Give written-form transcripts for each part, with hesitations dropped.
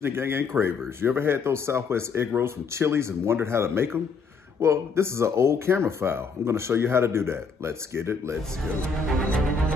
Gang and cravers, you ever had those Southwest egg rolls from Chili's and wondered how to make them? Well, this is an old camera file. I'm gonna show you how to do that. Let's get it, let's go.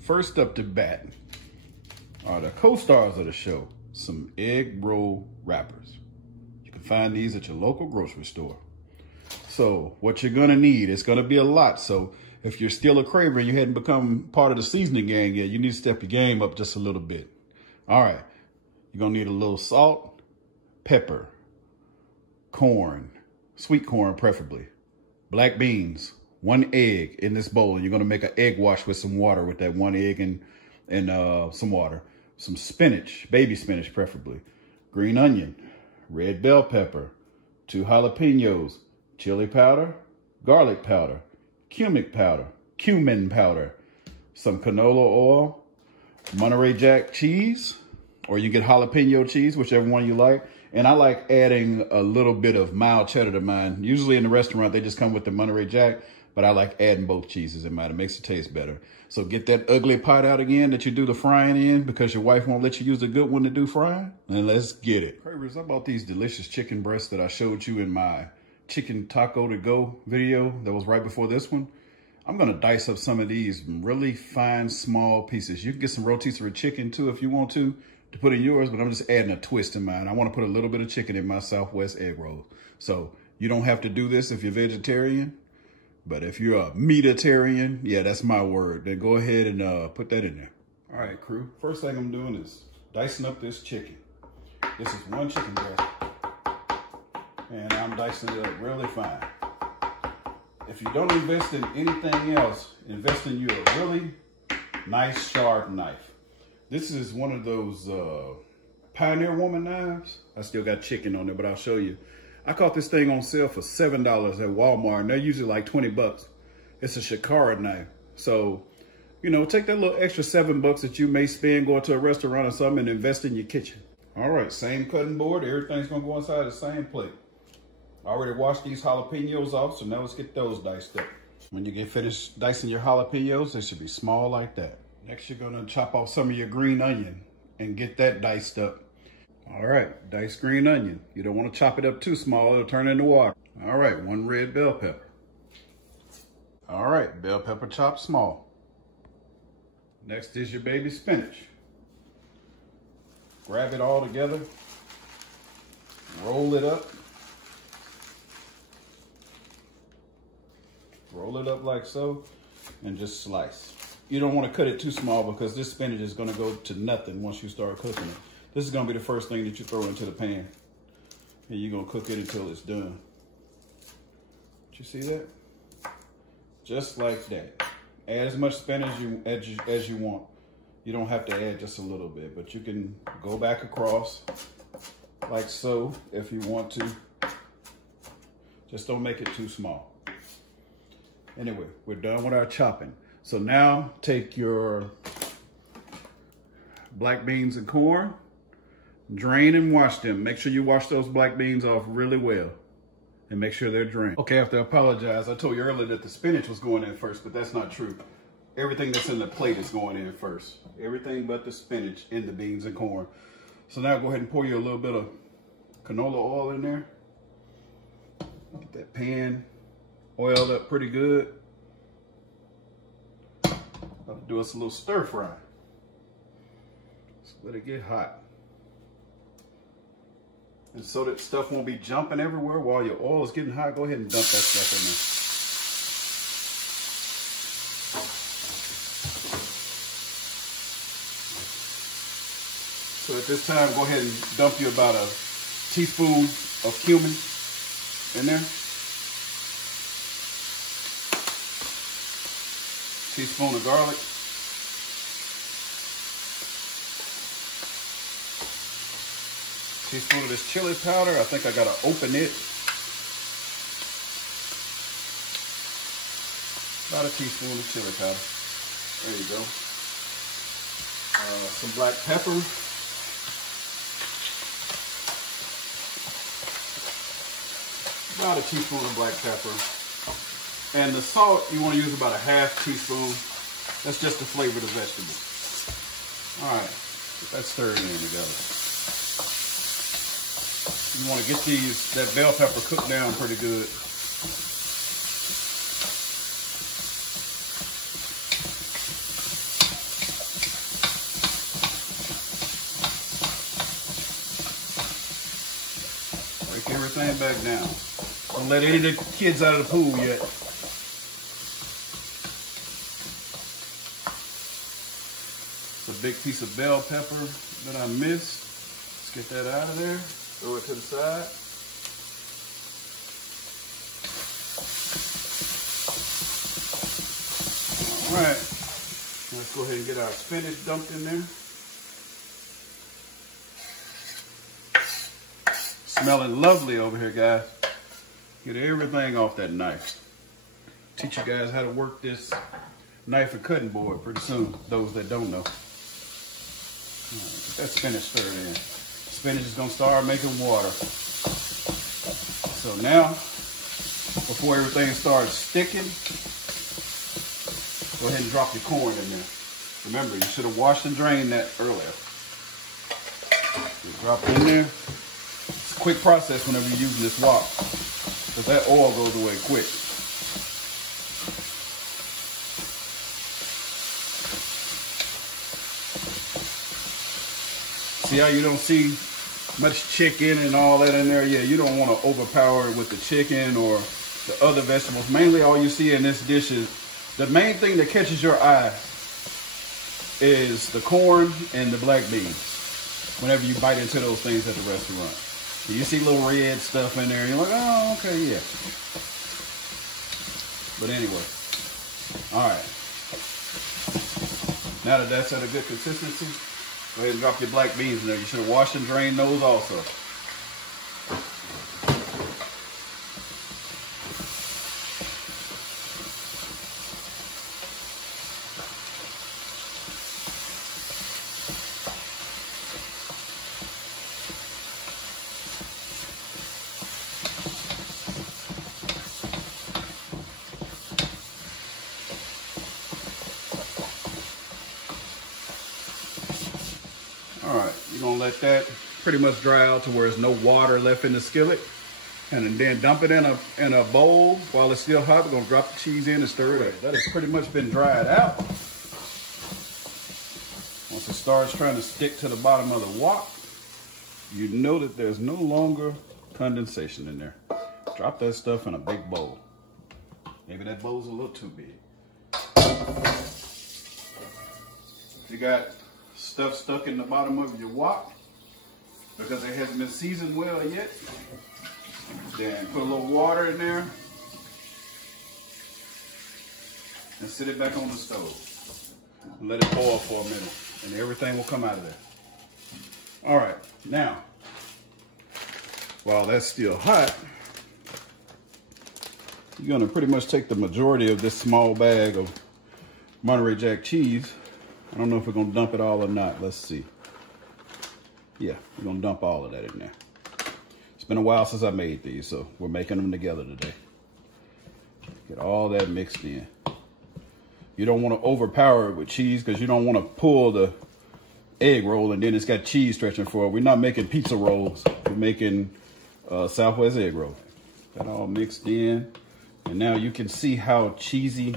First up to bat are the co-stars of the show, some egg roll wrappers. You can find these at your local grocery store. So what you're gonna need, it's gonna be a lot. So if you're still a craver and you hadn't become part of the seasoning gang yet, you need to step your game up just a little bit. All right, you're gonna need a little salt, pepper, corn, sweet corn preferably, black beans, 1 egg in this bowl, and you're gonna make an egg wash with some water with that 1 egg and some water. Some spinach, baby spinach preferably, green onion, red bell pepper, 2 jalapenos, chili powder, garlic powder, cumin powder, some canola oil, Monterey Jack cheese, or you get jalapeno cheese, whichever one you like. And I like adding a little bit of mild cheddar to mine. Usually in the restaurant, they just come with the Monterey Jack, but I like adding both cheeses in mine. It makes it taste better. So get that ugly pot out again that you do the frying in because your wife won't let you use the good one to do frying. And let's get it. Cravers, I bought these delicious chicken breasts that I showed you in my chicken taco to go video that was right before this one. I'm gonna dice up some of these really fine, small pieces. You can get some rotisserie chicken too if you want to put in yours, but I'm just adding a twist in mine. I wanna put a little bit of chicken in my Southwest egg roll. So you don't have to do this if you're vegetarian, but if you're a meatitarian, yeah, that's my word. Then go ahead and put that in there. All right, crew. First thing I'm doing is dicing up this chicken. This is 1 chicken breast, and I'm dicing it up really fine. If you don't invest in anything else, invest in you a really nice sharp knife. This is one of those Pioneer Woman knives. I still got chicken on there, but I'll show you. I caught this thing on sale for $7 at Walmart, and they're usually like 20 bucks. It's a Shikara knife. So, you know, take that little extra $7 that you may spend going to a restaurant or something and invest in your kitchen. All right, same cutting board. Everything's gonna go inside the same plate. I already washed these jalapenos off, so now let's get those diced up. When you get finished dicing your jalapenos, they should be small like that. Next, you're gonna chop off some of your green onion and get that diced up. All right, diced green onion. You don't want to chop it up too small, it'll turn into water. All right, 1 red bell pepper. All right, bell pepper chopped small. Next is your baby spinach. Grab it all together, roll it up. Roll it up like so, and just slice. You don't want to cut it too small because this spinach is gonna go to nothing once you start cooking it. This is gonna be the first thing that you throw into the pan. And you're gonna cook it until it's done. Did you see that? Just like that. Add as much spinach as you want. You don't have to add just a little bit, but you can go back across like so if you want to. Just don't make it too small. Anyway, we're done with our chopping. So now take your black beans and corn, drain and wash them. Make sure you wash those black beans off really well and make sure they're drained. Okay, I have to apologize. I told you earlier that the spinach was going in first, but that's not true. Everything that's in the plate is going in first. Everything but the spinach and the beans and corn. So now go ahead and pour you a little bit of canola oil in there. Get that pan oiled up pretty good. I'll do us a little stir fry. So let it get hot. And so that stuff won't be jumping everywhere while your oil is getting hot, go ahead and dump that stuff So at this time, go ahead and dump you about a teaspoon of cumin in there. Teaspoon of garlic. Teaspoon of this chili powder. I think I gotta open it. About a teaspoon of chili powder. There you go. Some black pepper. About a teaspoon of black pepper. And the salt, you want to use about a half teaspoon. That's just to flavor the vegetables. All right, get that stirred in together. You want to get that bell pepper cooked down pretty good. Break everything back down. Don't let any of the kids out of the pool yet. It's a big piece of bell pepper that I missed. Let's get that out of there. Throw it to the side. All right. Let's go ahead and get our spinach dumped in there. Smelling lovely over here, guys. Get everything off that knife. Teach you guys how to work this knife and cutting board pretty soon, those that don't know. All right, get that spinach stirred in. Spinach is gonna start making water. So now, before everything starts sticking, go ahead and drop your corn in there. Remember, you should have washed and drained that earlier. Just drop it in there. It's a quick process whenever you're using this wok, because that oil goes away quick. See how you don't see much chicken and all that in there? Yeah, you don't want to overpower it with the chicken or the other vegetables. Mainly all you see in this dish is, the main thing that catches your eye is the corn and the black beans. Whenever you bite into those things at the restaurant. You see little red stuff in there and you're like, oh, okay, yeah. But anyway, all right. Now that that's at a good consistency, go ahead and drop your black beans in there. You should have washed and drained those also. All right, you're gonna let that pretty much dry out to where there's no water left in the skillet. And then dump it in a bowl while it's still hot. We're gonna drop the cheese in and stir it up. That has pretty much been dried out. Once it starts trying to stick to the bottom of the wok, you know that there's no longer condensation in there. Drop that stuff in a big bowl. Maybe that bowl's a little too big. If you got stuff stuck in the bottom of your wok because it hasn't been seasoned well yet, then put a little water in there and sit it back on the stove. Let it boil for a minute and everything will come out of there. All right, now, while that's still hot, you're gonna pretty much take the majority of this small bag of Monterey Jack cheese. I don't know if we're gonna dump it all or not. Let's see. Yeah, we're gonna dump all of that in there. It's been a while since I made these, so we're making them together today. Get all that mixed in. You don't want to overpower it with cheese because you don't want to pull the egg roll and then it's got cheese stretching for it. We're not making pizza rolls. We're making Southwest egg roll. Got all mixed in. And now you can see how cheesy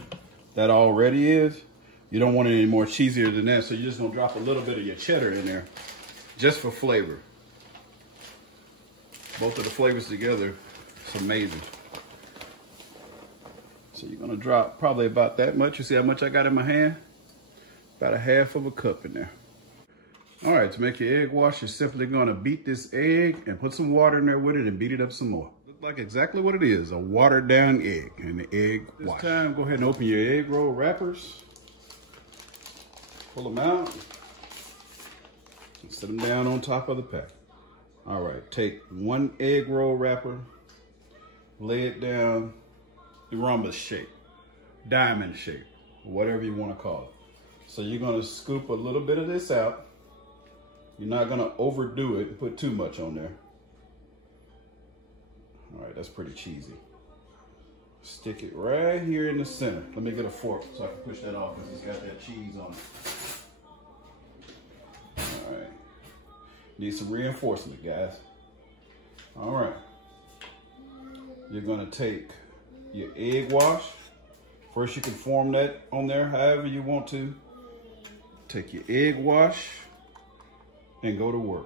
that already is. You don't want it any more cheesier than that, so you're just gonna drop a little bit of your cheddar in there just for flavor. Both of the flavors together, it's amazing. So you're gonna drop probably about that much. You see how much I got in my hand? About a half of a cup in there. All right, to make your egg wash, you're simply gonna beat this egg and put some water in there with it and beat it up some more. Look like exactly what it is, a watered down egg and the egg wash. This time, go ahead and open your egg roll wrappers. Pull them out and set them down on top of the pack. All right, take one egg roll wrapper, lay it down the rhombus shape, diamond shape, whatever you want to call it. So you're gonna scoop a little bit of this out. You're not gonna overdo it and put too much on there. All right, that's pretty cheesy. Stick it right here in the center. Let me get a fork so I can push that off because it's got that cheese on it. All right. Need some reinforcement, guys. All right. You're gonna take your egg wash. First, you can form that on there however you want to. Take your egg wash and go to work.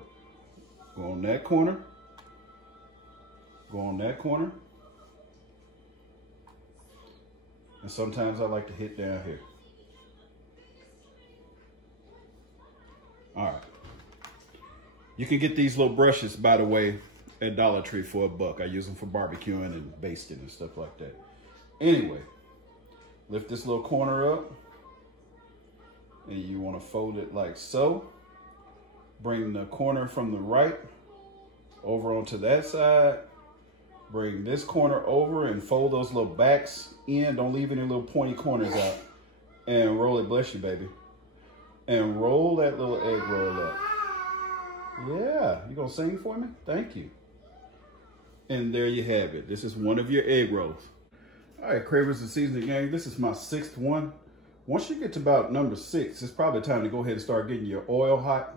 Go on that corner. Go on that corner. And sometimes I like to hit down here. All right. You can get these little brushes, by the way, at Dollar Tree for $1. I use them for barbecuing and basting and stuff like that. Anyway, lift this little corner up and you want to fold it like so. Bring the corner from the right over onto that side. Bring this corner over and fold those little backs in. Don't leave any little pointy corners out. And roll it, bless you, baby. And roll that little egg roll up. Yeah, you gonna sing for me? Thank you. And there you have it. This is one of your egg rolls. All right, Cravers and Seasoning Gang, this is my 6th one. Once you get to about number 6, it's probably time to go ahead and start getting your oil hot,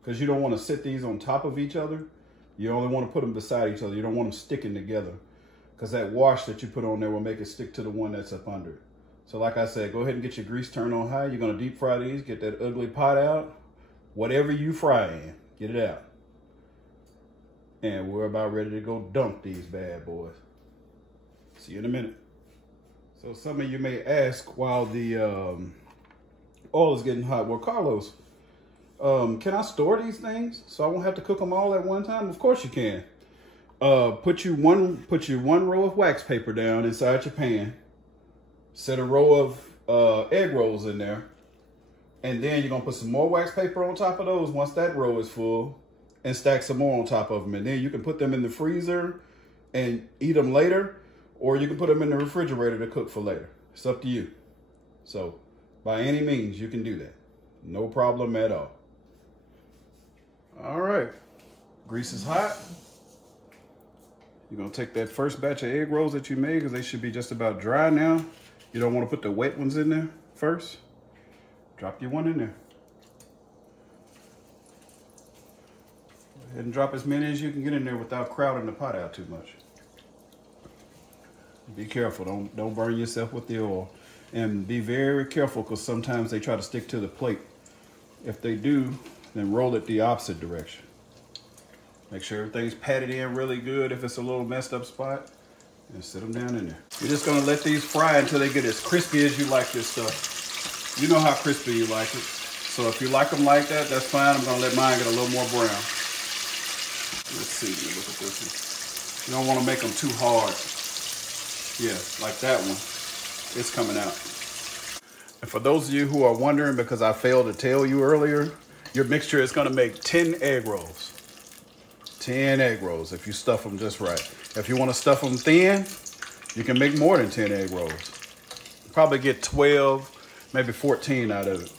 because you don't want to sit these on top of each other. You only want to put them beside each other. You don't want them sticking together, because that wash that you put on there will make it stick to the one that's up under it. So like I said, go ahead and get your grease turned on high. You're going to deep fry these, get that ugly pot out. Whatever you fry in, get it out. And we're about ready to go dunk these bad boys. See you in a minute. So some of you may ask while the oil is getting hot, well, Carlos, can I store these things so I won't have to cook them all at one time? Of course you can. Put your one row of wax paper down inside your pan. Set a row of egg rolls in there. And then you're gonna put some more wax paper on top of those once that row is full, and stack some more on top of them. And then you can put them in the freezer and eat them later, or you can put them in the refrigerator to cook for later. It's up to you. So by any means, you can do that. No problem at all. All right, grease is hot. You're gonna take that first batch of egg rolls that you made, because they should be just about dry now. You don't want to put the wet ones in there first. Drop your one in there. Go ahead and drop as many as you can get in there without crowding the pot out too much. Be careful, don't burn yourself with the oil. And be very careful, because sometimes they try to stick to the plate. If they do, then roll it the opposite direction. Make sure everything's patted in really good. If it's a little messed up spot, and sit them down in there. You're just gonna let these fry until they get as crispy as you like this stuff. You know how crispy you like it. So if you like them like that, that's fine. I'm gonna let mine get a little more brown. Let's see, look at this one. You don't wanna make them too hard. Yeah, like that one. It's coming out. And for those of you who are wondering, because I failed to tell you earlier, your mixture is gonna make 10 egg rolls. 10 egg rolls if you stuff them just right. If you wanna stuff them thin, you can make more than 10 egg rolls. Probably get 12, maybe 14 out of it.